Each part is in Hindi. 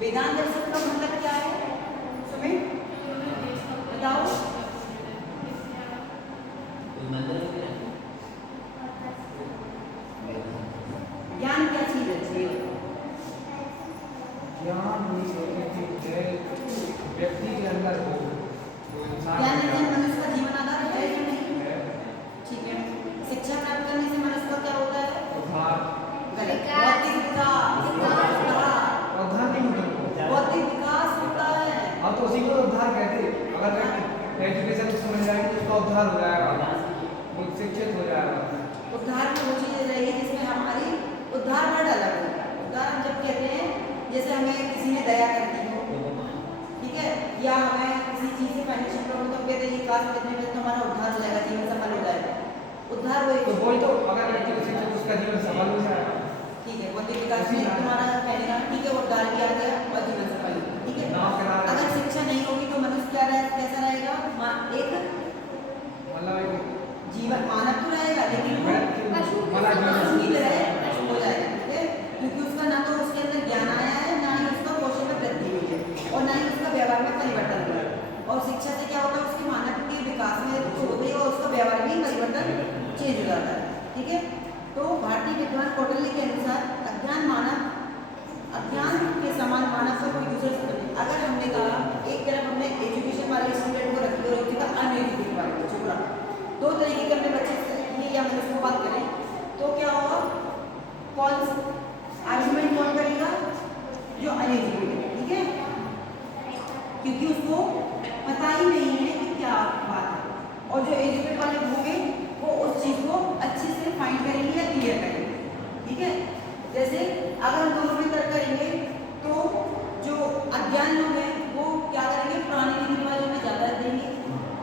वेदांत दर्शन का मतलब क्या है सुमित बताओ। ज्ञान क्या चीज है? ज्ञान व्यक्ति के अंदर हो ज्ञान मनुष्य का जीवन आधार है या नहीं? ठीक है। शिक्षा प्राप्त करने से मनुष्य का क्या होता है? बौद्धिक विकास होता है। हाँ तो उसी को उद्धार कहते हैं। अगर एजुकेशन समझ जाएगी तो उसका उद्धार हो जाएगा, वो शिक्षित हो जाएगा। उद्धार में वो चीज़ रहेगी जिसमें हमारी उद्धार वर्ड अलग होगा। उद्धार हम जब कहते हैं जैसे हमें किसी ने दया कर दी हो, ठीक है, या हमें किसी चीज़ से फाइनेंशियल प्रॉब्लम तो कहते हैं ये क्लास में तो हमारा उद्धार हो जाएगा, जीवन सफल हो जाएगा। उद्धार वो तो वही तो अगर व्यक्ति को शिक्षित उसका जीवन सफल हो जाएगा। ठीक है, बौद्धिक विकास में तुम्हारा पहले ठीक है, वो उद्धार भी आ गया और जीवन सफल हो गया। ठीक है, अगर शिक्षा नहीं होगी तो मनुष्य क्या कैसा रहेगा? एक मतलब जीवन मानव तो रहेगा लेकिन पशु हो जाएगा। ठीक है, क्योंकि उसका ना तो उसके अंदर ज्ञान आया है, ना ही उसका कौशल में वृद्धि हुई है और ना ही उसका व्यवहार में परिवर्तन हुआ है। और शिक्षा से क्या होता है? उसके मानव के विकास में तो होता ही और उसका व्यवहार भी परिवर्तन चेंज हो जाता है। ठीक है, तो भारतीय विद्वान कौटिल्य के अनुसार अज्ञान के समान मानव का कोई दूसरा शब्द नहीं। अगर हमने कहा एक तरफ हमने एजुकेशन वाले स्टूडेंट को रखी और एक जगह अनएजुकेटेड वाले को छोड़ा, दो तरीके के अपने बच्चे ये या मनुष्य को बात करें तो क्या होगा? कौन आर्गुमेंट कौन करेगा? जो अनएजुकेटेड है। ठीक है, क्योंकि उसको पता ही नहीं है कि क्या बात है, और जो एजुकेटेड वाले होंगे वो उस चीज़ को अच्छे से फाइंड करेंगे या क्लियर करेंगे। ठीक है, जैसे अगर हम दोनों में तर्क करेंगे तो जो अज्ञान लोग हैं वो क्या करेंगे? पुराने रीति रिवाजों में ज़्यादा देंगे,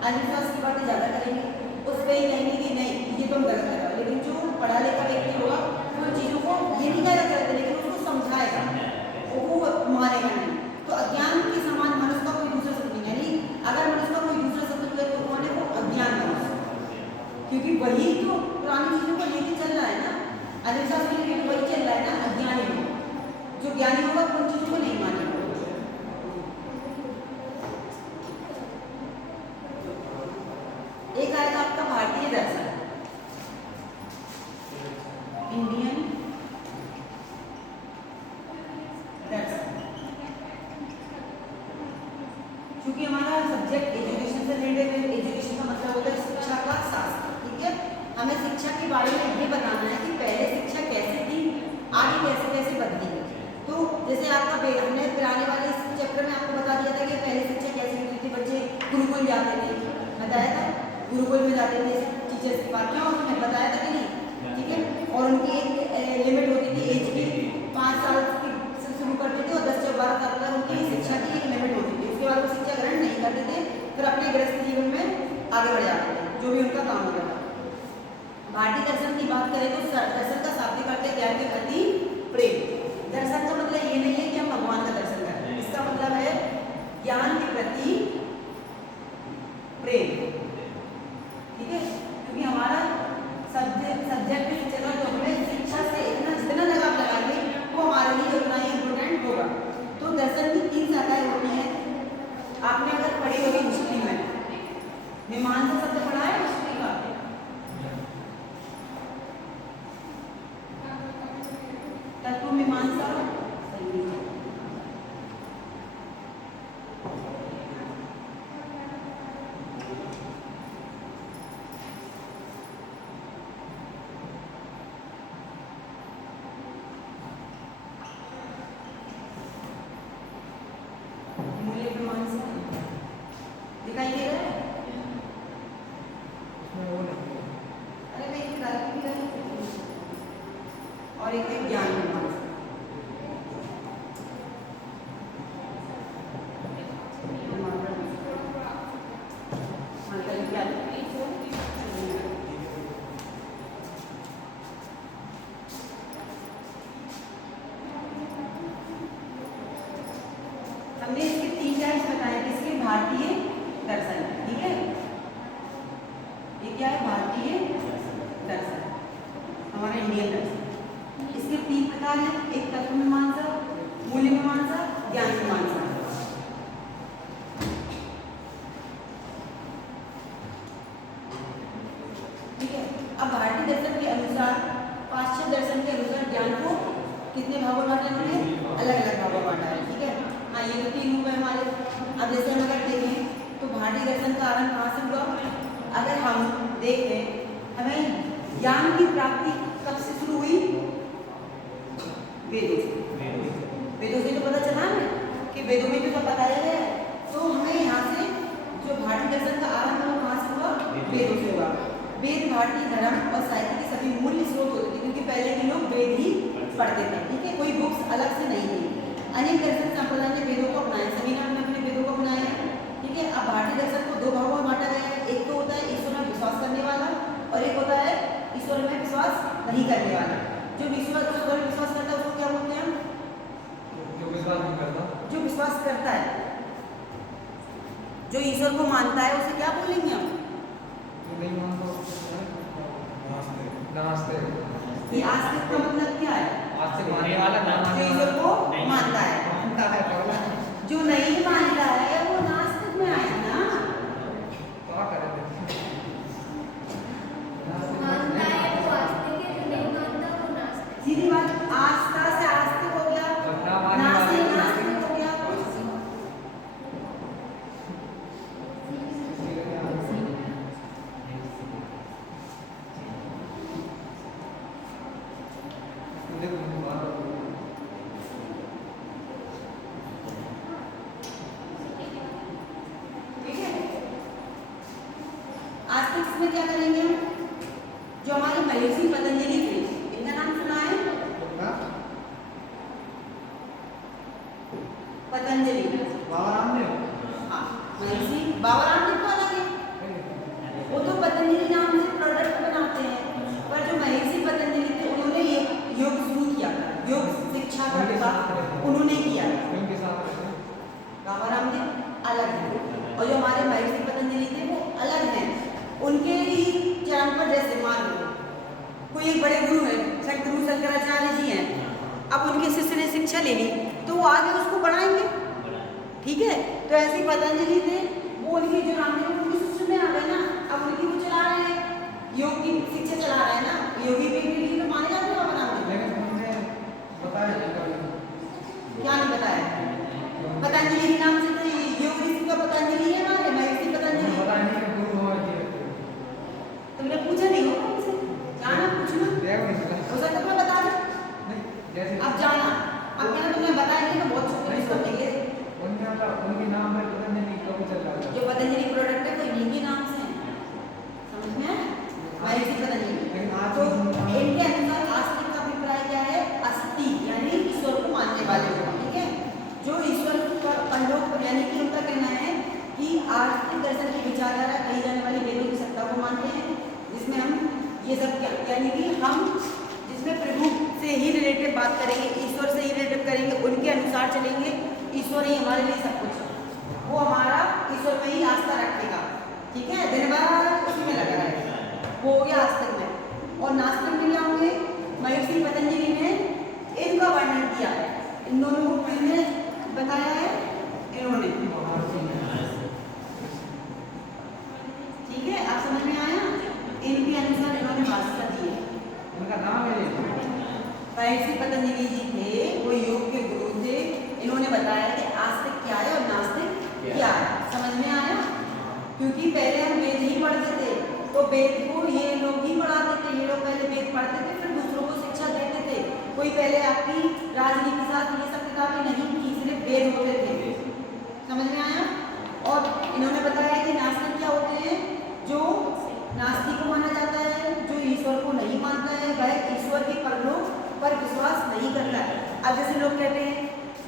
अंधविश्वास की बातें ज़्यादा करेंगे, उस पर ही कहेंगे कि नहीं ये तो हम गलत कर रहा है। लेकिन जो पढ़ा लिखा व्यक्ति होगा वो चीज़ों को ये नहीं कहेगा गलत है, लेकिन उसको समझाएगा, वो मानेगा नहीं। तो अज्ञान के समान मनुष्य का कोई दूसरा शब्द नहीं, यानी अगर मनुष्य का कोई दूसरा शब्द है तो कौन है? वो अज्ञान मनुष्य, क्योंकि वही तो पुरानी चीज़ों को लेके चल रहा है ना, अंधविश्वास के लिए वही चल रहा है ना। अज्ञानी हो, जो ज्ञानी होगा उन चीज़ों को नहीं मानेगा। एक आएगा आपका भारतीय दर्शन, इंडियन दर्शन। क्योंकि हमारा सब्जेक्ट एजुकेशन से रिलेटेड है, एजुकेशन का मतलब होता है शिक्षा का शास्त्र। ठीक है, हमें शिक्षा के बारे में ये बताना है कि पहले शिक्षा कैसे थी, आगे कैसे कैसे बदली। तो जैसे आपका हमने पुराने वाले चैप्टर में आपको बता दिया था कि पहले शिक्षा कैसे होती थी। बच्चे गुरुकुल जाते थे, बताया था, गुरुकुल में जाते थे टीचर्स के पास, क्यों? उन्होंने बताया था कि नहीं। ठीक है, और उनकी एक लिमिट होती थी एज की, 5 साल से शुरू करते थे और 10 से 12 साल तक उनकी शिक्षा की एक लिमिट होती थी। उसके बाद वो शिक्षा ग्रहण नहीं करते थे, फिर अपने गृहस्थ जीवन में आगे बढ़ जाते थे, जो भी उनका काम होता था। भारतीय दर्शन की बात करें तो दर्शन का शाब्दिक अर्थ है ज्ञान के प्रति प्रेम। दर्शन का मतलब ये नहीं है कि हम भगवान का दर्शन करें, इसका मतलब है ज्ञान के प्रति प्रेम। ठीक है, क्योंकि हमारा सब्जेक्ट में चला तो हमें शिक्षा से जितना लगाव लगाएंगे वो हमारे लिए उतना ही इम्पोर्टेंट होगा। तो दर्शन की 3 शाखाएं होती हैं। आपने अगर पढ़ी होगी हिस्ट्री में, मीमांसा शब्द पढ़ा है हिस्ट्री का? तत्व मीमांसा, मूल्य मीमांसा दिखाई दे रहा है? अरे मैं एक गाली भी गाली और एक है ज्ञान मीमांसा। हमने इसके 3 टाइप्स बताए, किसके? भारतीय दर्शन। ठीक है, ये क्या है? भारतीय दर्शन, हमारा इंडियन दर्शन। इसके 3 प्रकार हैं, एक तत्व मीमांसा, मूल्य मीमांसा, ज्ञान मीमांसा। ठीक है। अब भारतीय दर्शन के अनुसार, पाश्चात्य दर्शन के अनुसार ज्ञान को कितने भागों में बांटा है? अलग अलग भागों में बांटा है। ठीक है। हाँ, ये तो 3 हुए हमारे। अब जैसे हम अगर देखें तो भारतीय दर्शन का आरंभ कहाँ से हुआ? अगर हम देखें, हमें ज्ञान की प्राप्ति कब से शुरू हुई? वेदों से। वेदों से तो पता चला ना कि वेदों में तो बताया गया है। तो हमें यहाँ से जो भारतीय दर्शन का आरंभ है वो कहाँ से हुआ? वेदों से हुआ। वेद भारतीय धर्म और साहित्य के सभी मूल्य स्रोत होते थे, क्योंकि पहले के लोग वेद ही पढ़ते थे। ठीक है, कोई बुक्स अलग से नहीं थी। अनेक दर्शन संप्रदाय ने वेदों को अपनाया, सभी ने अपने वेदों को अपनाया है। ठीक है। अब भारतीय दर्शन को 2 भागों में बांटा गया है। एक तो होता है ईश्वर में विश्वास करने वाला, और एक होता है ईश्वर में विश्वास नहीं करने वाला। जो ईश्वर में विश्वास करता है उसको क्या बोलते हैं? जो विश्वास नहीं करता, जो विश्वास करता है, जो ईश्वर को मानता है, उसे क्या बोलेंगे हम? नहीं मानता, नास्तिक। ये आस्तिक का मतलब क्या है? आस्तिक मानने वाला, ना जो मानने ईश्वर वाला। को मानता है। जो नहीं मानता है वो नास्तिक में आया ना। क्या करें? मानता है वो आस्तिक है, जो नहीं मानता वो नास्तिक। सीधी बात, आस्था से आस्तिक हो गया, ना मानने नास्तिक वाला नास्तिक हो गया। ठीक है। आस्तिक में क्या करेंगे हम? जो हमारे महर्षि पतंजलि थे, इनका नाम सुना है? पतंजलि। बाबा रामदेव। हाँ, महर्षि बाबा रामदेव तो अलग है, वो तो पतंजलि नाम से प्रोडक्ट बनाते हैं। पर जो महर्षि पतंजलि थे, उन्होंने योग शुरू किया, योग शिक्षा का विकास उन्होंने किया। उनके साथ बाबा रामदेव अलग है, और जो हमारे महर्षि पतंजलि थे वो अलग हैं। उनके ही चरण पर जैसे मान लो कोई एक बड़े गुरु है, सदगुरु शंकराचार्य जी हैं, अब उनके शिष्य ने शिक्षा ले ली तो वो आगे उसको बढ़ाएंगे। ठीक है। तो ऐसे ही पतंजलि थे, वो उनके जो रामदेव उनके शिष्य में आ गए ना, अब उनकी वो चला रहे हैं, योग की शिक्षा चला रहे हैं ना, योगी के लिए तो माने जाते हैं बाबा रामदेव। लेकिन उन्होंने बताया क्या नहीं बताया? पतंजलि के नाम से तो योग ऋषि का पतंजलि है, हमारे महर्षि पतंजलि। पता नहीं कि गुरु हो गए। तुमने पूछा नहीं होगा उनसे, जाना पूछना, देख नहीं सकता। हो सकता है तुम्हें बता दे। नहीं, जैसे अब जाना, अब क्या तुमने बताएंगे तो बहुत छोटे इसको मिले। उनके नाम पर पता नहीं कब चल रहा है। जो पतंजलि प्रोडक्ट है कोई इन्हीं के नाम से है, समझ में आया? महर्षि पतंजलि। तो इनके अनुसार आस्तिक का अभिप्राय क्या है? अस्थि यानी ईश्वर को मानने वाले लोग। ठीक है। जो ईश्वर पर परलोक, यानी कि उनका कहना है कि आस्तिक दर्शन की विचारधारा कही जाने वाली वेदों की सत्ता को मानते हैं, जिसमें हम ये सब यानी कि हम जिसमें प्रभु से ही रिलेटेड बात करेंगे, ईश्वर से ही रिलेटेड करेंगे, उनके अनुसार चलेंगे। ईश्वर ही हमारे लिए सब कुछ है, वो हमारा ईश्वर में ही आस्था रखेगा। ठीक है। दिन भर उसमें लगा रहेगा, वो हो गया आस्तिक में। और नास्तिक में क्या होंगे? महर्षि पतंजलि ने इनका वर्णन किया है, इन दोनों को किसने बताया है? इन्होंने। ठीक है, आप समझ में आया? इनके अनुसार इन्होंने भाषा दी है। उनका नाम है महर्षि पतंजलि जी थे, वो योग के गुरु थे। इन्होंने बताया कि आस्तिक क्या है और नास्तिक क्या है। समझ में आया? क्योंकि पहले हम वेद ही पढ़ते थे, तो वेद को ये लोग ही पढ़ाते थे। ये लोग पहले वेद पढ़ते थे, फिर दूसरों को शिक्षा देते थे। कोई पहले आपकी राजनीति शास्त्र ये सब किताबें नहीं थी, इसलिए वेद होते थे। समझ में आया? और इन्होंने बताया कि नास्तिक क्या होते हैं? जो नास्तिक को माना जाता है, जो ईश्वर को नहीं मानता है, वह ईश्वर के परलोक पर विश्वास नहीं करता है। अब जैसे लोग कहते हैं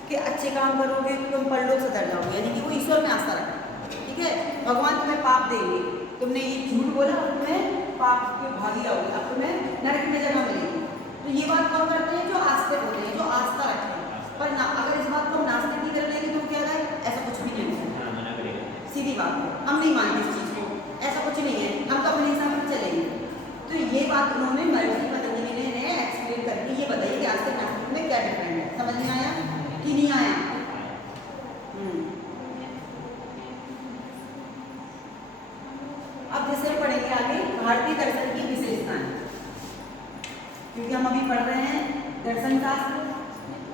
कि अच्छे काम करोगे तो तुम परलोक से तर जाओगे, यानी कि वो ईश्वर में आस्था रखता है। ठीक है। भगवान तुम्हें पाप देंगे, तुमने ये झूठ बोला और तुम्हें पाप के भागी रहोगे, अब तुम्हें नरक में जगह मिलेगी। तो ये बात कौन करते हैं? जो आस्तिक होते हैं, जो आस्था रखते हैं। पर ना, अगर इस बात को हम नास्तिक की तरफ लेंगे तो क्या है? ऐसा कुछ भी नहीं है, सीधी बात है, हम नहीं मानते इस चीज़ को, ऐसा कुछ नहीं है, हम तो अपने हिसाब से चलेंगे। तो ये बात उन्होंने महर्षि पतंजलि ने एक्सप्लेन करके ये बताइए कि आस्तिक नास्तिक में क्या डिफरेंस है। समझ में आया कि क्योंकि हम अभी पढ़ रहे हैं दर्शन शास्त्र,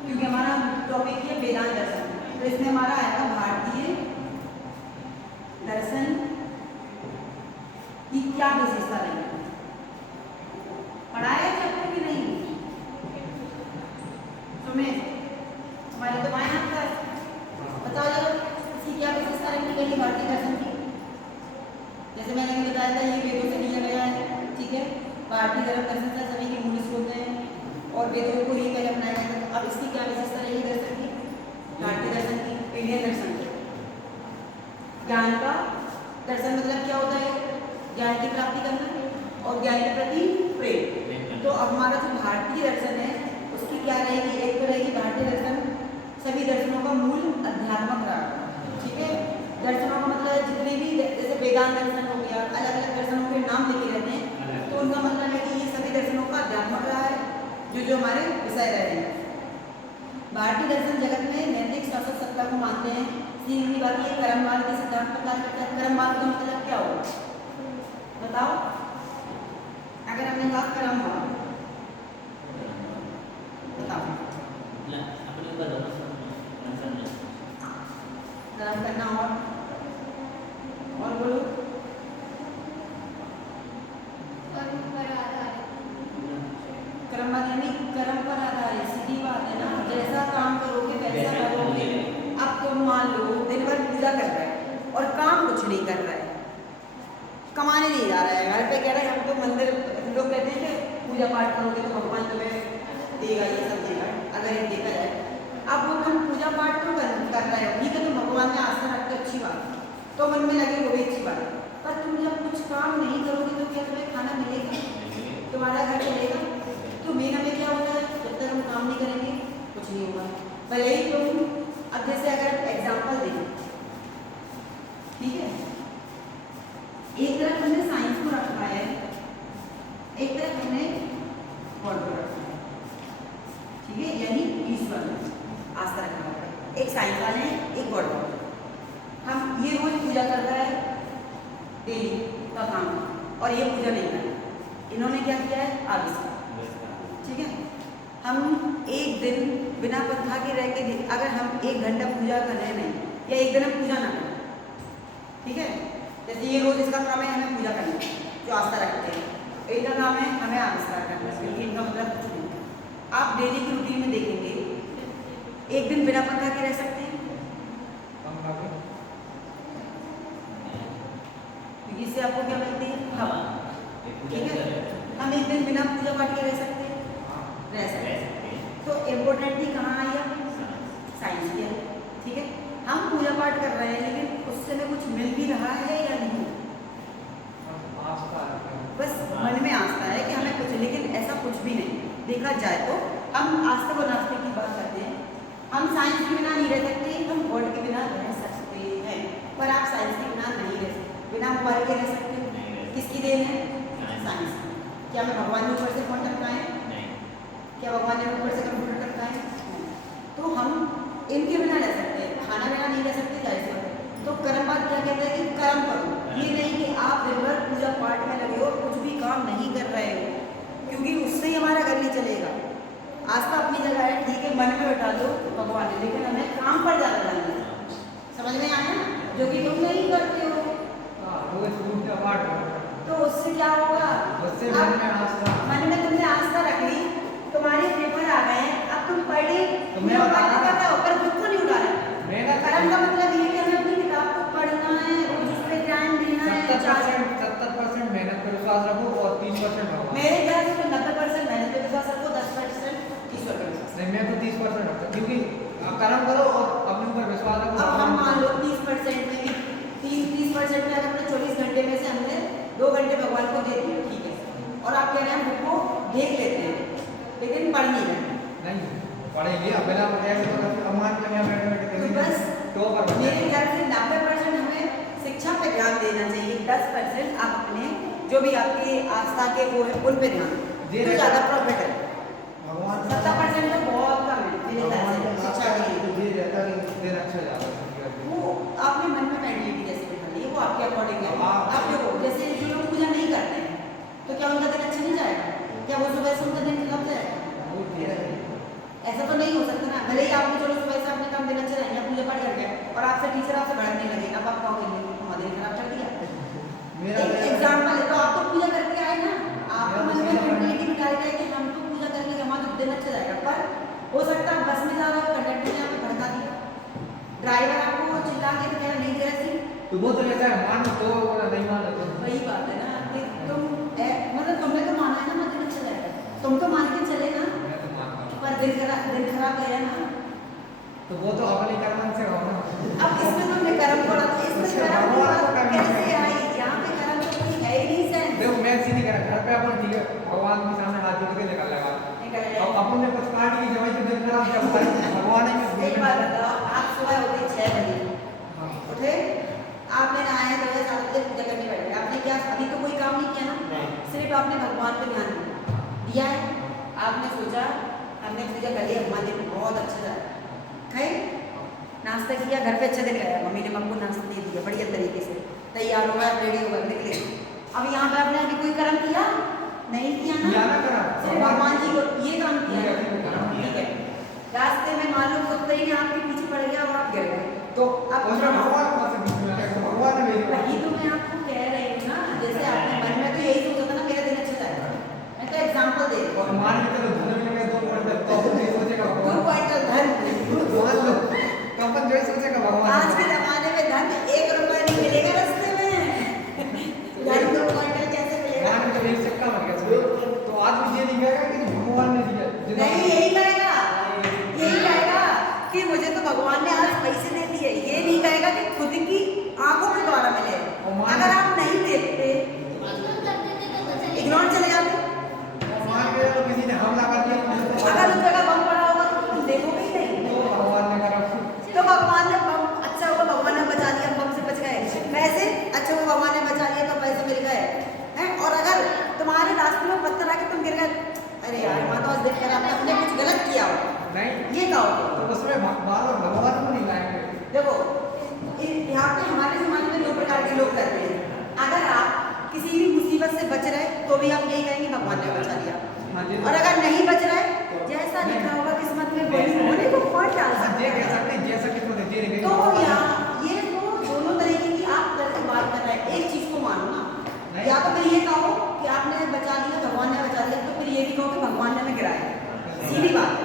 क्योंकि हमारा टॉपिक है वेदांत दर्शन। तो इसमें हमारा आएगा भारतीय दर्शन की क्या विशेषता रही। पढ़ाया चैप्टर की नहीं सुमेश हमारे तो भाई आपका बताओ जरा इसकी क्या विशेषता रखनी गई भारतीय दर्शन की। जैसे मैंने बताया था ये वेदों से लिया गया है, ठीक है। भारतीय धर्म दर्शन से सभी के मूल स्रोत हैं और वेदों को ही पहले अपनाया गया था। अब इसकी क्या विशेषता रहेगी दर्शन की, भारतीय दर्शन की, इंडियन दर्शन की। ज्ञान का दर्शन मतलब क्या होता है, ज्ञान की प्राप्ति करना और ज्ञान के प्रति प्रेम। तो अब हमारा जो भारतीय दर्शन है उसकी क्या रहेगी, एक तो रहेगी भारतीय दर्शन सभी दर्शनों का मूल अध्यात्मक रहा, ठीक है। दर्शनों का मतलब जितने भी जैसे वेदांत दर्शन हो गया, अलग अलग दर्शनों के नाम लिखे रहते हैं, तो उनका मतलब है कि ये सभी दर्शनों का अध्यात्मक रहा है जो हमारे विषय रहे हैं। भारतीय दर्शन जगत में नैतिक शासक सत्ता को मानते हैं। सीधी बात ये कर्मवाद के सिद्धांत पर कार्य करता है। कर्मवाद का मतलब क्या होगा बताओ, अगर हमने कहा कर्मवाद बताओ कर्म करना और बोलो कर्मवाद यानी कर्म पर आधारित। सीधी बात है ना, जैसा काम करोगे वैसा करोगे। अब तुम मान लो दिन भर पूजा कर रहे हैं और काम कुछ नहीं कर रहा है, कमाने नहीं जा रहा है, घर पे कह रहे हैं हम तो मंदिर, लोग कहते हैं कि पूजा पाठ करोगे तो भगवान तुम्हें देगा, ये सब देगा अगर ये देखा जाए। अब वो तुम पूजा पाठ तो कर रहे हो, ठीक है, तुम भगवान में आस्था रखते हो, अच्छी बात, तो मन में लगे वो भी अच्छी बात है। पर तुम जब कुछ काम नहीं करोगे तो क्या तुम्हें खाना मिलेगा, तुम्हारा घर चलेगा? तो मेरा में क्या होता है, जब तक हम काम नहीं करेंगे कुछ नहीं होगा। भले ही तुम अब जैसे अगर एग्जाम्पल दें, ठीक है, एक तरफ हमने साइंस को रखा है, एक तरफ हमने गॉड को रखा है, ठीक है, यानी ईश्वर आस्था रखा है। एक साइंस वाले हैं, एक गॉड वाले। हम ये रोज पूजा कर रहा है, डेली का काम, और ये पूजा नहीं करना, इन्होंने क्या किया है आविष्कार, ठीक है। हम एक दिन बिना पंखा के रह के अगर हम 1 घंटा पूजा कर रहे नहीं, या एक दिन हम पूजा ना करें, ठीक है, जैसे ये रोज इसका काम है हमें पूजा करनी, जो आस्था रखते हैं, इनका काम है हमें आविष्कार करना, क्योंकि इनका मतलब कुछ नहीं। आप डेली की रूटीन में देखेंगे एक दिन बिना पंखा के रह सकते हैं, क्योंकि इससे आपको क्या मिलती है, हवा, ठीक है। हम एक दिन बिना पूजा पाठ के रह सकते हैं, रह सकते हैं। तो इम्पोर्टेंटली कहाँ आई है, साइंस की है, ठीक है। हम पूजा पाठ कर रहे हैं लेकिन उससे हमें कुछ मिल भी रहा है या नहीं, बस मन में आस्था है कि हमें कुछ, लेकिन ऐसा कुछ भी नहीं। देखा जाए तो हम आस्था व नास्तिक की बात करते हैं, हम साइंस के बिना नहीं रह सकते, हम गॉड के बिना रह सकते हैं, पर आप साइंस के बिना नहीं रह सकते, बिना मोबाइल के रह सकते। किसकी देन है, साइंस। क्या हमें भगवान ने ऊपर से फोन टपकाए, क्या भगवान ने ऊपर से कंप्यूटर टपकाए? तो हम इनके बिना रह सकते हैं, खाना बिना नहीं रह सकते, जाहिर सी बात है। तो कर्मवाद क्या कहता है कि कर्म करो, ये नहीं कि आप दिन भर पूजा पाठ में लगे हो कुछ भी काम नहीं कर रहे हो, क्योंकि उससे ही हमारा घर नहीं चलेगा। आस्था अपनी जगह है, ठीक है, मन में बैठा दो भगवान है, लेकिन हमें काम पर ज़्यादा ध्यान देना, समझ में आया ना, जो कि तुम नहीं करते हो। तो उससे क्या होगा, मन में तुमने आस्था रख ली, तुम्हारे पेपर आ गए, अब तुम पढ़े कर रहे हो पर खुद को नहीं उठा रहे। कर्म का मतलब ये कि हमें अपनी किताब को पढ़ना है, रोज उस पर ध्यान देना है। 70% मेहनत पर विश्वास रखो और 30% भगवान। मेरे ख्याल से 90% मेहनत पर विश्वास रखो, 10% ईश्वर पर विश्वास। नहीं, मैं तो 30% रखता, क्योंकि कर्म करो और अपने ऊपर विश्वास रखो। अब हम मान लो 30% में भी 30% में अगर हमने 24 घंटे में से हमने 2 घंटे भगवान को दे दिए, ठीक है, और आप कह रहे हैं बुक को देख लेते हैं लेकिन पढ़ नहीं रहे। नहीं पढ़ेंगे, अब बिना पढ़े तो सम्मान के यहाँ बैठे तो बस मेरे ख्याल से 90% हमें शिक्षा पे ध्यान देना चाहिए, 10% आप अपने जो भी आपकी आस्था के वो है उन पे ध्यान दें, तो ज़्यादा प्रॉफिट है। भगवान 70% तो बहुत कम है मेरे ख्याल से शिक्षा के लिए। वो आपने मन में मेंटलिटी जैसे बिठा ली, वो आपके अकॉर्डिंग है। आप देखो जैसे जो लोग पूजा नहीं करते हैं तो क्या उनका दिन अच्छा नहीं जाएगा, क्या वो सुबह से उनका दिन खराब भले ही आपने चलो सुबह से अपने काम देना चलाएंगे, पूजा पाठ कर गए और आपसे टीचर आपसे भड़कने लगे, अब आप कहोगे हमारे खराब कर दिया। एक एग्जाम्पल है, तो आप तो पूजा करके आए ना, आपको मन में मेंटलिटी निकाल गया कि हम तो पूजा करके हमारा दिन अच्छा जाएगा, पर हो सकता है बस में जा रहा हो, कंडक्टर ने आपको भड़का दिया, ड्राइवर आपको चिल्ला के कह रहा नहीं दे रहा सीट, तो वो तो ऐसा है, मान तो नहीं मान तो वही बात है ना कि तुम मतलब तुमने तो माना है ना हमारा दिन अच्छा जाएगा, तुम तो मान के चले ना, मैं तो मानता हूँ। पर दिन खराब गया ना। तो वो तो अपने कर्म से हो ना। अब इसमें तुमने कर्म थोड़ा, इसमें कर्म कैसे आई, यहाँ पे कर्म तो कुछ है ही नहीं सेंस। देखो मैं ऐसे नहीं कर रहा, घर पे अपन ठीक है भगवान के सामने हाथ जोड़ के निकल लगा, अब अपन ने कुछ पार्टी की जवाई तो दिन खराब जब भगवान है। एक बात बताओ, आप सुबह उठे 6 बजे, उठे आपने नहाया धोया, 7 बजे पूजा करने बैठ गए, आपने क्या अभी तो कोई काम नहीं किया ना, सिर्फ आपने भगवान पे ध्यान दिया है, आपने सोचा हमने पूजा कर ली, हमारा दिन बहुत अच्छा जाए, खाए नाश्ता किया, घर पे अच्छा दिन गया, मम्मी ने हमको नाश्ता दे दिया बढ़िया तरीके से, तैयार होगा रेडी होगा निकले, अब यहाँ पे आपने अभी कोई कर्म किया नहीं किया ना, सिर्फ भगवान जी को ये काम किया, ठीक है, रास्ते में मालूम कुत्ते ही आपके पीछे पड़ गया और आप गिर गए, तो अब भगवान कौन से बीच में भगवान ने मेरी वही तो मैं आपको कह रही हूँ ना, जैसे आपने मन में तो यही सोचा था ना मेरा दिन अच्छा जाएगा, मैं तो एग्जांपल दे रही हूँ, और मान के चलो धन मिल गया 2 क्विंटल तो अपन नहीं सोचेगा 2 भगवान क्विंटल धन, मान लो तो अपन जो सोचेगा भगवान। आज के जमाने में धन 1 रुपया नहीं मिलेगा रास्ते में, धन 2 क्विंटल कैसे मिलेगा? मान के एक चक्का मर गया तो आदमी ये नहीं कहेगा कि भगवान ने दिया, नहीं यही कहेगा कि मुझे तो भगवान ने आज पैसे दे दिए, ये नहीं कहेगा कि खुद की आंखों के द्वारा मिले, अगर आप नहीं देखते इग्नोर चले जाते, मान के चलो किसी ने हमला कर दिया अगर उस जगह बम पड़ा होगा तो तुम देखोगे ही नहीं, तो भगवान ने करा, तो भगवान ने बम अच्छा हुआ भगवान ने बचा दिया, बम से बच गए, पैसे अच्छा हुआ भगवान ने बचा लिया तो पैसे मिल गए हैं, और अगर तुम्हारे रास्ते में पत्थर आके तुम गिर गए, अरे यार माँ तो आज देख कर आपने अपने कुछ गलत किया हो, नहीं ये कहो तो उसमें बार बार भगवान को नहीं लाएंगे। देखो यहाँ पे हमारे समाज में 2 प्रकार के लोग रहते हैं, अगर आप किसी भी मुसीबत से बच रहे तो भी आप यही कहेंगे भगवान ने बचा दिया, और अगर नहीं बच रहे जैसा लिखा होगा किस्मत में वही होने को कौन डाल सकते ये कह सकते हैं जैसा किस्मत है दे तो यहाँ ये तो दोनों तरीके की आप तरह से बात कर रहे हैं, एक चीज को मानो ना, या तो फिर ये कहो कि आपने बचा दिया भगवान ने बचा दिया, तो फिर ये भी कहो कि भगवान ने हमें गिराया, सीधी बात है,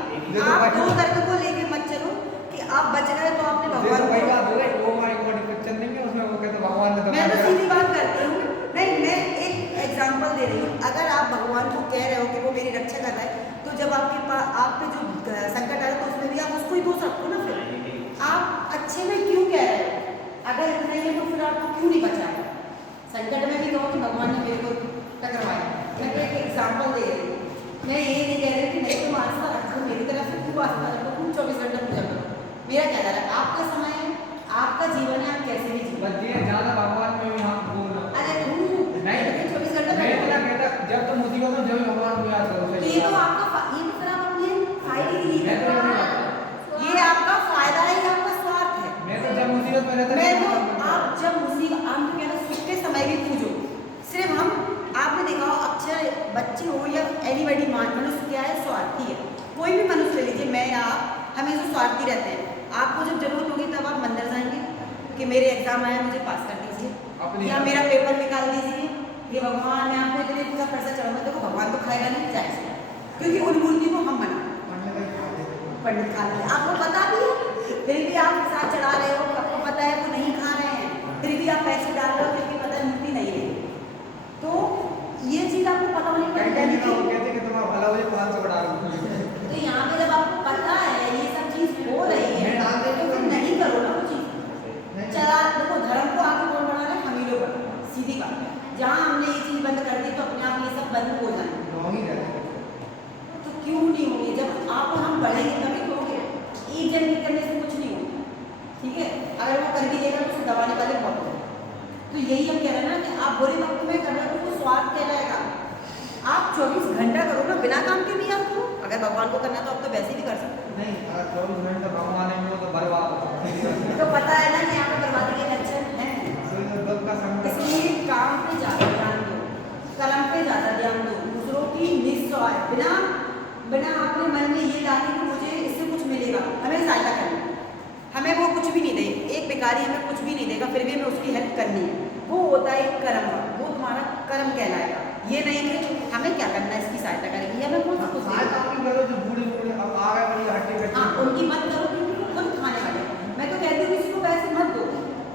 आप 2 तर्क को लेके मत चलो कि आप बच गए तो आपने भगवान वही को, बात हो गई, वो हमारे को पिक्चर नहीं है उसमें वो कहते भगवान ने मैं तो सीधी बात करती हूँ, नहीं मैं एक एग्जांपल दे रही हूँ, अगर आप भगवान को कह रहे हो कि वो मेरी रक्षा कर रहा है, तो जब आपके पास आप पे जो संकट आया तो उसमें भी आप उसको ही दोष रखो ना, फिर आप अच्छे में क्यों कह रहे हो, अगर इतना ही है तो फिर आपको क्यों नहीं बचाया, संकट में भी कहो कि भगवान ने मेरे को टकरवाया, मैं तो एक एग्जाम्पल दे रही हूँ, मैं ये नहीं कह रही कि नहीं तुम आस्था रखो मेरी तरफ से, तुम आस्था रखो, तुम 24 घंटा पूजा करो, मेरा क्या जा रहा है, आपका समय है, आपका जीवन है, आप कैसे भी जीवन, बस ये ज्यादा भगवान में भी हम बोल अरे नहीं 24 घंटा मैं इतना कहता जब तुम मुसीबत में जब भगवान को याद करो तो ये तो आपका ये तो फिर आप अपने फायदे के लिए मैं कर तो रहे हो, ये आपका फायदा है, ये आपका स्वार्थ है, मैं तो जब मुसीबत में रहता मैं तो आप जब मुसीबत आप तो कहना सुख के समय भी पूजो, सिर्फ हम आपने देखा हो अक्षर बच्चे हो या एनीबॉडी मनुष्य क्या है, स्वार्थी है, कोई भी मनुष्य ले लीजिए, मैं या आप हमेशा स्वार्थी रहते हैं, आपको जब जरूरत होगी तब आप मंदिर जाएंगे कि मेरे एग्जाम आया मुझे पास कर दीजिए, या मेरा पेपर निकाल दीजिए, ये भगवान मैं आपको इतने पूरा पैसा चढ़ाऊंगा, देखो भगवान तो खाएगा नहीं जाए, क्योंकि उन मूर्ति को हम मना पंडित खा रहे हैं, आपको पता भी है फिर भी आप साथ चढ़ा रहे हो, आपको पता है वो नहीं खा रहे हैं, फिर भी आप पैसे डाल रहे हो क्योंकि पता है मूर्ति नहीं है, तो ये चीज आपको पता होनी पड़ेगी, कहते कि तुम्हारा भला हो जाए 500 डालो, तो यहाँ पे जब आपको पता है ये सब चीज हो रही है तो फिर नहीं करो ना वो चीज, चला देखो धर्म को आगे कौन बढ़ा रहे हैं, हम ही लोग बढ़ा रहे हैं, सीधी बात है, जहाँ हमने ये चीज बंद कर दी तो अपने आप ये सब बंद हो जाए, तो क्यों नहीं होंगे, जब आप हम बढ़ेंगे तभी तो होंगे, एक जन करने से कुछ नहीं होगा, ठीक है, अगर वो कर भी देगा तो उसे दबाने वाले बहुत होंगे, तो यही हम कह रहे हैं ना कि आप बुरे वक्त में कर रहे हो तो स्वार्थ कहलाएगा, आप 24 घंटा करो ना बिना काम के भी आप करो, अगर भगवान को करना तो आप तो वैसे भी कर सकते हो, नहीं अगर 24 घंटे भगवान है तो बर्बाद हो तो पता है ना कि यहाँ पे बर्बादी के लक्षण हैं, इसलिए काम पे ज़्यादा ध्यान दो, कलम पे ज़्यादा ध्यान दो, दूसरों की निस्वार्थ बिना बिना अपने मन में ये डाले कि मुझे इससे कुछ मिलेगा, हमें सहायता करनी है। हमें वो कुछ भी नहीं दे, एक भिखारी हमें कुछ भी नहीं देगा, फिर भी हमें उसकी हेल्प करनी है, वो होता है कर्म, वो तुम्हारा कर्म कहलाएगा। ये नहीं कि हमें क्या करना है, इसकी सहायता करेंगे, हमें कौन सा कुछ सहायता अपनी करो जो बूढ़े बूढ़े अब आ गए बड़ी हट्टी कट्टी। हाँ, उनकी मत करो क्योंकि वो खुद खाने वाले हैं। मैं तो कहती हूँ किसी को पैसे मत दो,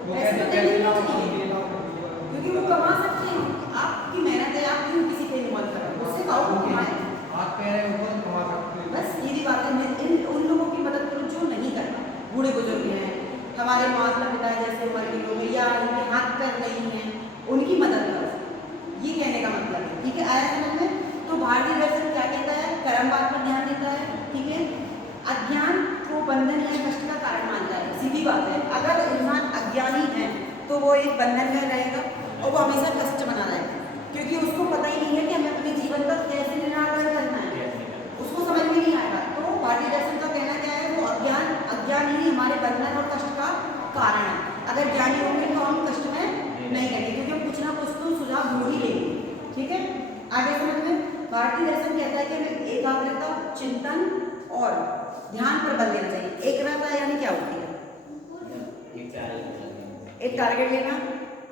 वो पैसे तो कहते देने लाओ, चाहिए ये लाओ, क्योंकि वो कमा सकते हैं। आपकी मेहनत है, आप क्यों किसी पे इन्वॉल्व कर रहे हो, उससे खाओ वो कमाए। हाथ पैर है ऊपर कमा सकते हो। बस यही बात है, उन लोगों की मदद करो जो नहीं करना, बूढ़े बुजुर्ग हैं, हमारे माता पिता जैसे उम्र के लोग हैं, या उनके हाथ पैर नहीं हैं, उनकी मदद करो, ये कहने का मतलब है। ठीक है, आया समझ में? तो भारतीय दर्शन क्या कहता है, कर्मवाद पर ध्यान देता है। ठीक है, अज्ञान को बंधन या कष्ट का कारण मानता है, सीधी बात है। अगर इंसान अज्ञानी है तो वो एक बंधन में रहेगा और वो हमेशा कष्ट बना रहेगा, क्योंकि उसको पता ही नहीं है कि हमें अपने जीवन का कैसे निराकरण करना है, उसको समझ में नहीं आएगा। तो भारतीय दर्शन का कहना क्या है, वो अज्ञान ही हमारे बंधन और कष्ट का कारण है। अगर ज्ञानी होंगे तो हम कष्ट में नहीं रहेंगे, क्योंकि हम कुछ ना कुछ तो सुझाव ढूंढ ही लेंगे। ठीक है, आगे समझ में? भारतीय दर्शन कहता है कि हमें एकाग्रता, चिंतन और ध्यान पर बल देना चाहिए। एकाग्रता यानी क्या होती है? एक टारगेट लेना,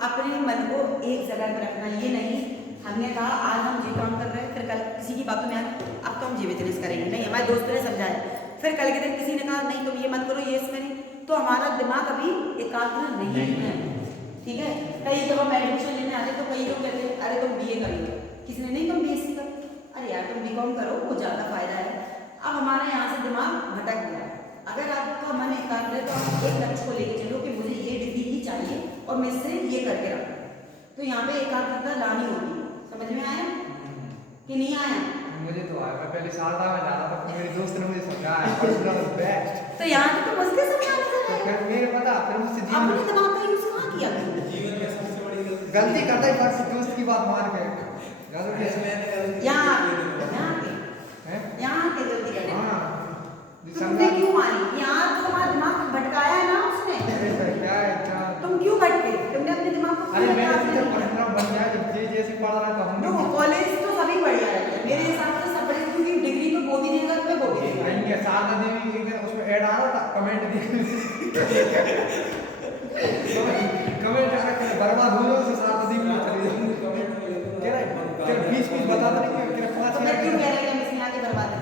अपने मन को एक जगह पर रखना। ये नहीं हमने कहा आज हम ये काम कर रहे हैं, फिर कल किसी की बातों में अब तो हम ये बिजनेस करेंगे, नहीं, हमारे दोस्तों ने समझाया, फिर कल के दिन किसी ने कहा नहीं तुम ये मत करो, ये इसमें नहीं, तो हमारा दिमाग अभी एकाग्र नहीं है। ठीक है, कई जब हम एडमिशन लेने आते तो कई लोग कहते हैं अरे तुम बीए करिए, किसी ने नहीं तुम बीएससी करो, अरे यार तुम बीकॉम करो, वो ज़्यादा फायदा है। अब हमारे यहाँ से दिमाग भटक गया। अगर आपका मन एकाग्र है तो आप एक लक्ष्य को लेके चलो कि मुझे ये डिग्री ही चाहिए और मैं इससे ये करके रखूँ, तो यहाँ पे एकाग्रता लानी होगी। समझ में आया कि नहीं आया? मुझे तो आया, मैं पहले शारदा में जाना था, मेरे दोस्त ने मुझे समझाया पर्सनल बेस्ट, तो यहाँ पे तो मुझसे समझाने से तो फिर मेरे पता फिर मुझसे अपने दिमाग का यूज कहाँ किया? गलती करता ही फर्स्ट दोस्त की बात मान के यहाँ के गलती कर हाँ तो तुमने क्यों मानी? यहाँ तो तुम्हारा दिमाग भटकाया है ना उसने, क्या है क्या तुम क्यों भटके? तुमने अपने दिमाग को अरे क्यों मैं भटका तो दिया? पढ़ना बन गया जब जे जैसे पढ़ रहा था नो, कॉलेज तो सभी बढ़िया रहते हैं मेरे हिसाब से, सब बढ़िया, क्योंकि डिग्री तो वो भी देगा तुम्हें, वो भी देगा। इनके साथ देवी एक दिन उसमें ऐड आ रहा था, कमेंट कमेंट आ के बर्बाद हो जाओ, साथ देवी कह रहा है बीच बता दे कि तो मैं क्यों कह रही हूँ इसमें आगे बर्बाद है?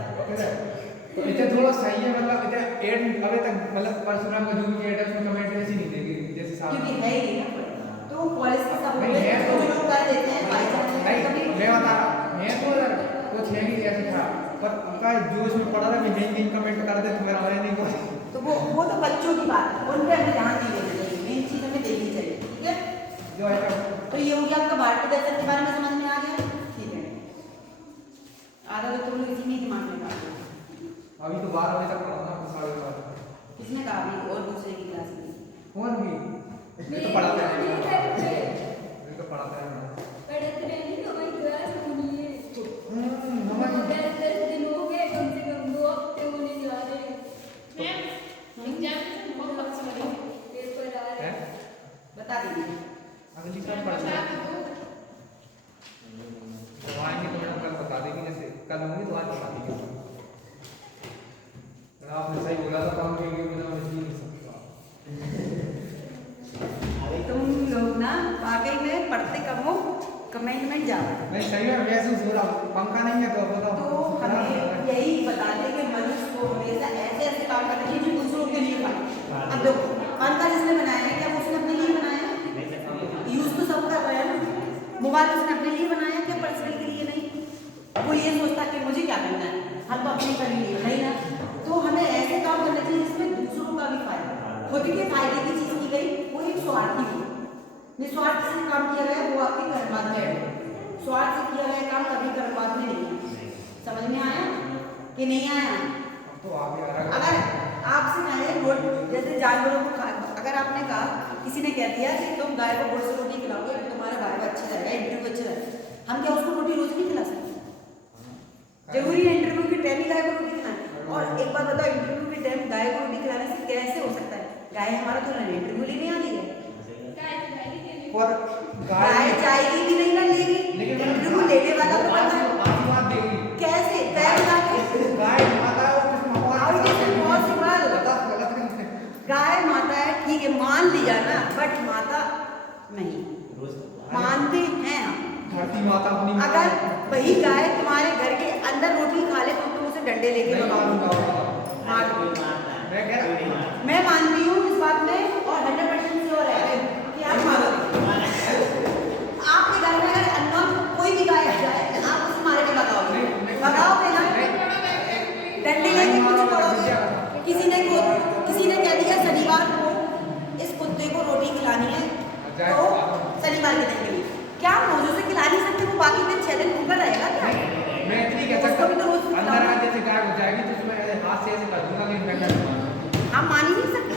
तो इतना थोड़ा सही है, मतलब इतना ऐड अभी तक मतलब परशुराम का जो भी ऐड है उसमें कमेंट ऐसी नहीं देगी जैसे साथ क्योंकि है ही ना, तो कॉलेज के सब नहीं है तो लोग कर देते हैं भाई जान नहीं, मैं बता रहा मैं तो यार कुछ है कि ऐसे था, पर उनका जो इसमें पढ़ा रहा मैं यही कमेंट कर दे तो मेरा हमारे नहीं कोई, तो वो तो बच्चों की बात है, उन पे हमें ध्यान नहीं देना चाहिए, मेन चीज हमें देखनी चाहिए। ठीक है, जो है तो ये हो गया आपका भारतीय दर्शन के बारे में समझ में आ गया। ठीक है, आधा तो तुम लोग इसी में ही दिमाग में डाल दो। अभी तो 12 बजे तक पढ़ाना है, 12:30 किसने कहा अभी और दूसरे की क्लास में? कौन भी मैं तो पढ़ाता है, मैं तो पढ़ाता है पढ़ते रहने तो वही क्लास होनी है। हमारी 10 दिन हो गए, कम से कम 2 हफ्ते होने जा रहे हैं। एग्जामिनेशन बहुत वक्त से लगे, पेपर आ रहे है हैं। बता दीजिए। अगली साल पढ़ना है, तो आएंगे तो मैडम कल बता देंगे, जैसे कल होंगी तो आज बता देंगे। आपने सही बोला था, काम करेंगे बिना मैं जी नहीं सकता। तुम लोग ना वाकई में पढ़ते कम हो, कमेंट में जाओ। नहीं सही में महसूस हो रहा, पंखा नहीं है तो बताओ। तो हमें यही बताते कि मनुष्य को हमेशा ऐसे ऐसे काम करने चाहिए जो दूसरों के लिए पाए। अब देखो पंखा जिसने बनाया है, क्या उसने अपने लिए बनाया है? यूज तो सब कर रहे हैं ना। मोबाइल उसने अपने लिए बनाया है, क्या पर्सनल के लिए नहीं? वो ये सोचता कि मुझे क्या करना है, हम तो अपने कर लिए नहीं ना। तो हमें ऐसे काम करना चाहिए जिसमें दूसरों का भी फायदा, खुद के फायदे की चीज की गई वो एक स्वार्थी हो। निस्वार्थ से काम किया गया वो आपके कर्मवाद में है, स्वार्थ से किया गया काम कभी कर्मवाद में नहीं है। समझ में आया कि नहीं आया? तो आप ही आ रहा अगर आपसे कहे रोड जैसे जानवरों को अगर आपने कहा, किसी ने कह दिया कि तुम गाय को गुड़ से रोटी खिलाओगे तो तुम्हारा गाय अच्छा रहेगा, इंटरव्यू अच्छा रहेगा, हम क्या उसको रोटी रोज नहीं खिला सकते? जरूरी है इंटरव्यू के टाइम ही गाय को रोटी खिलाना? और एक बात बताओ, इंटरव्यू के टाइम गाय को रोटी खिलाने से कैसे हो सकता है? गाय हमारा तो इंटरव्यू लेने आ रही है, और गाय जाएगी भी नहीं ना लेगी, लेकिन इंटरव्यू लेने वाला तो बात देगी कैसे तय बना के मान लिया ना, बट माता नहीं मानते हैं हम। धरती माता अपनी अगर वही गाय तुम्हारे घर के अंदर रोटी खा ले तो तुम उसे डंडे लेके नहीं भगाओ। मार दो। मैं कह रहा मैं मानती हूँ इस बात में और 100% श्योर है कि आप मारोगे। आपके घर में अगर अननोन कोई भी गाय आ जाए आप उसे मारे के भगाओगे, भगाओगे ना, डंडे लेके कुछ करोगे। किसी ने कह दिया शनिवार को इस कुत्ते को रोटी खिलानी है तो शनिवार के दिन के लिए क्या मौजूद से खिला नहीं सकते, वो बाकी दिन 6 दिन भूखा रहेगा क्या? मैं इतनी कह सकता हूँ अंदर आ जैसे गाय हो जाएगी तो उसमें हाथ से ऐसे कर दूंगा कि मैं कर दूंगा। आप मान ही नहीं सकते।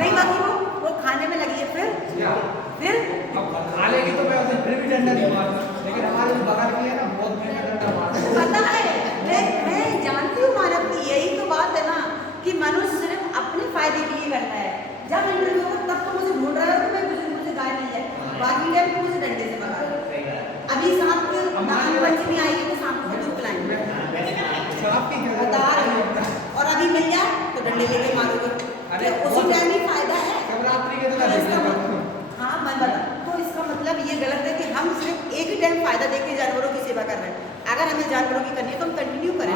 नहीं बाकी वो खाने में लगी है फिर अब खा लेगी तो मैं उसे फिर भी डंडा नहीं मारूंगा, लेकिन हमारे जो बगल की है ना बहुत महंगा डंडा मारता है। पता है मैं जानती हूँ मानव की यही तो बात है ना कि मनुष्य सिर्फ अपने फायदे के लिए करता है। जब इंटरव्यू होगा तब तो मुझे ढूंढ रहा है तो मैं मुझे गाय नहीं है, बाकी टाइम तो मुझे डंडे से भगा रहा है। अभी सांप के नाग पंचमी आई है तो सांप को दूध पिलाएंगे बता रही हूँ, और अभी मिल जाए तो डंडे लेके मारोगे। अरे उसी टाइम ही फायदा है। शिवरात्रि के तो हाँ मैं बता, तो इसका मतलब ये गलत है कि हम सिर्फ एक ही टाइम फायदा देके जानवरों की सेवा कर रहे हैं। अगर हमें जानवरों की करनी है तो हम कंटिन्यू करें।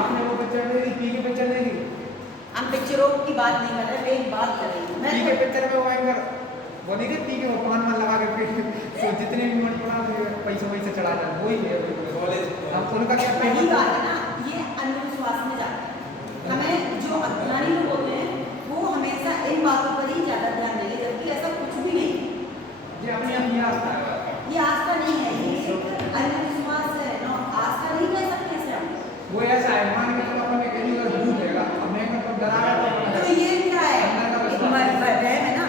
हम पिक्चरों की बात नहीं कर रहे, मैं एक बात कर रही हूँ। मैं पिक्चर में वो एंकर वो नहीं कहती कि वो पान मन लगा के तो जितने भी मन पड़ा पैसे वैसे चढ़ा जाए वही है। हम उनका क्या पहली बात है ना, ये अंधविश्वास में जाता है। हमें जो अज्ञानी लोग होते हैं वो हमेशा इन बातों पर ही ज्यादा ध्यान देंगे, जबकि ऐसा कुछ भी नहीं। ये अपनी आस्था है, ये आस्था नहीं है, ये अंधविश्वास है ना, आस्था नहीं कह सकते इसे हम। वो ऐसा है मान के चलो अपन कहीं अगर भूत है अब मैं तो डरा रहा तो ये क्या है, वहम है ना।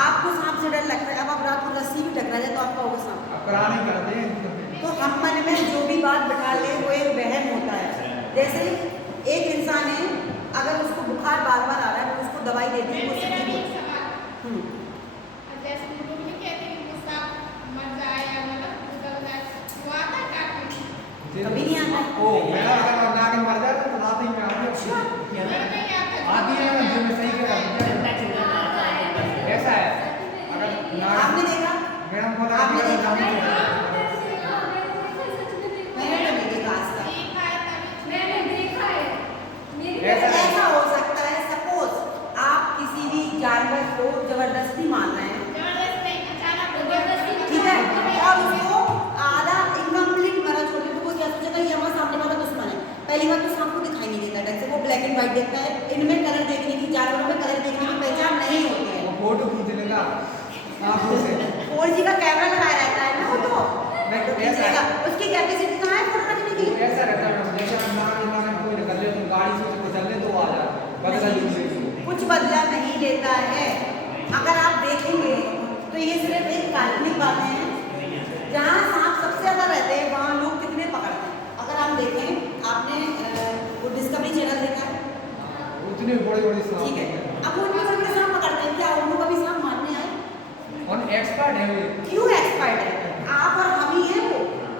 आपको सांप से डर लगता है, अब आप रात को रस्सी भी टकरा जाए तो आपका होगा सांप। अब करा नहीं करते हैं तो हम मन में जो भी बात बिठा ले वो एक वहम होता है। जैसे एक इंसान है, अगर उसको बुखार बार बार आ रहा है तो उसको दवाई दे दी वो सही नहीं। कभी नहीं आता। ओ मेरा अगर नागिन मर जाए तो रात ही में आती है जो मैं सही कह रहा हूँ। ऐसा है अगर आपने देखा, मैडम को आपने देखा, मैंने मैंने तो नहीं देखा आज तक। ऐसा हो सकता है सपोज आप किसी भी जानवर को जबरदस्ती मार रहे हैं, ठीक है, और उसको आधा इनकम्प्लीट मरा छोड़ दे तो वो क्या सोचेगा ये हमारा सामने वाला दुश्मन है। पहली बात तो सांप को दिखाई नहीं देता ढंग से, वो ब्लैक एंड व्हाइट देखता है। इनमें कलर देखने की, जानवरों में कलर देखने की पहचान नहीं होती है। फोटो खींच लेगा आंखों से 4G का कैमरा लगाया रहता है ना वो तो मैं तो खींचेगा। उसकी कैपेसिटी कहाँ है फोटो रखने की? ऐसा रहता है जैसे हम नागिन कोई निकल ले तो गाड़ी से चल ले तो आ जा बदला कुछ बदला नहीं देता है। अगर आप देखेंगे तो ये सिर्फ एक काल्पनिक बातें हैं। जहाँ सांप सबसे ज्यादा रहते हैं वहाँ लोग कितने पकड़ते हैं। अगर आप देखें, आपने वो डिस्कवरी चैनल देखा है? उतने बड़े सांप ठीक है, अब वो इतने बड़े सांप पकड़ते हैं, क्या उनको कभी सांप मारने आए? और एक्सपर्ट है वो। क्यों एक्सपर्ट है? आप और हम ही हैं, वो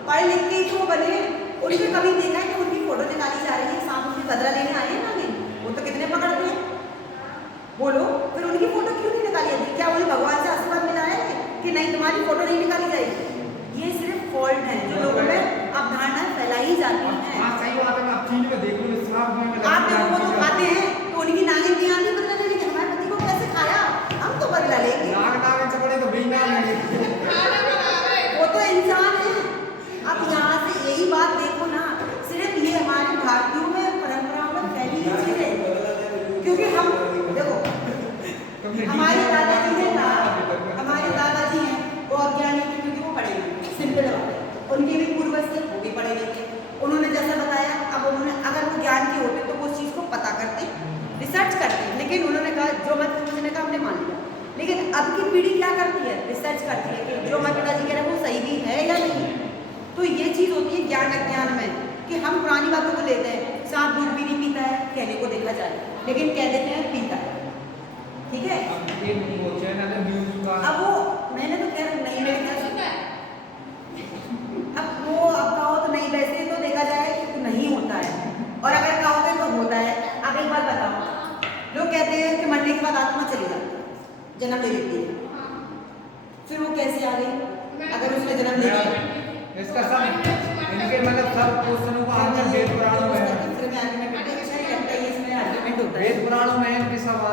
पढ़े लिख के तो बने। उनके कभी देखा है कि उनकी फोटो निकाली जा रही है, सांप उनकी बदला लेने आए हैं ना? नहीं, वो तो कितने पकड़ते हैं। बोलो फिर उनकी फोटो क्यों नहीं निकाली जाती? क्या उन्हें भगवान से आशीर्वाद मिला है कि नहीं तुम्हारी फोटो नहीं निकाली जाएगी? ये सिर्फ फॉल्ट है जो लोगों में अवधारणा फैलाई जाती है। हाँ सही बात है। आप चीन में देखो सांप में आप लोगों को तो खाते हैं तो उनकी नागिन नहीं आती बदला लेने की। हमारे पति को कैसे खाया, हम तो बदला लेंगे। नागिन से बड़े तो बेईमान है वो तो इंसान है। अब यहाँ से यही बात देखो ना, सिर्फ ये हमारे भारतीयों में परंपराओं में फैली हुई चीज है। क्योंकि हम देखो हमारे दादाजी ने कहा, हमारे दादाजी हैं वो अज्ञानी थे क्योंकि वो पढ़े लिखे, सिंपल बात है। उनके भी पूर्वज थे वो भी पढ़े लिखे, उन्होंने जैसा बताया। अब उन्होंने अगर वो ज्ञान के होते तो वो उस चीज़ को पता करते, रिसर्च करते, लेकिन उन्होंने कहा जो मत मुझे कहा हमने मान लिया। लेकिन अब की पीढ़ी क्या करती है? रिसर्च करती है कि जो हमारे पिताजी कह रहे हैं वो सही भी है या नहीं। तो ये चीज़ होती है ज्ञान अज्ञान में कि हम पुरानी बातों को लेते हैं। सांप दूध भी नहीं पीता है कहने को देखा जाए, लेकिन कह देते हैं पीता है, ठीक है। अब वो मैंने तो खैर नहीं, मेरे ख्याल से अब वो अब कहो तो नहीं, वैसे तो देखा जाए तो नहीं होता है, और अगर कहोगे तो होता है। अब एक बात बताओ, लोग कहते हैं कि मरने के बाद आत्मा चली जाती है। जन्म ले लेती है, फिर वो कैसे आ गई अगर उसने जन्म ले लिया? इसका सब इनके मतलब सब क्वेश्चनों का आंसर वेद पुराणों में है। फिर मैं आगे मैं अच्छा ही लगता है, इसमें आर्गुमेंट होता है। वेद पुराणों में है इनके सब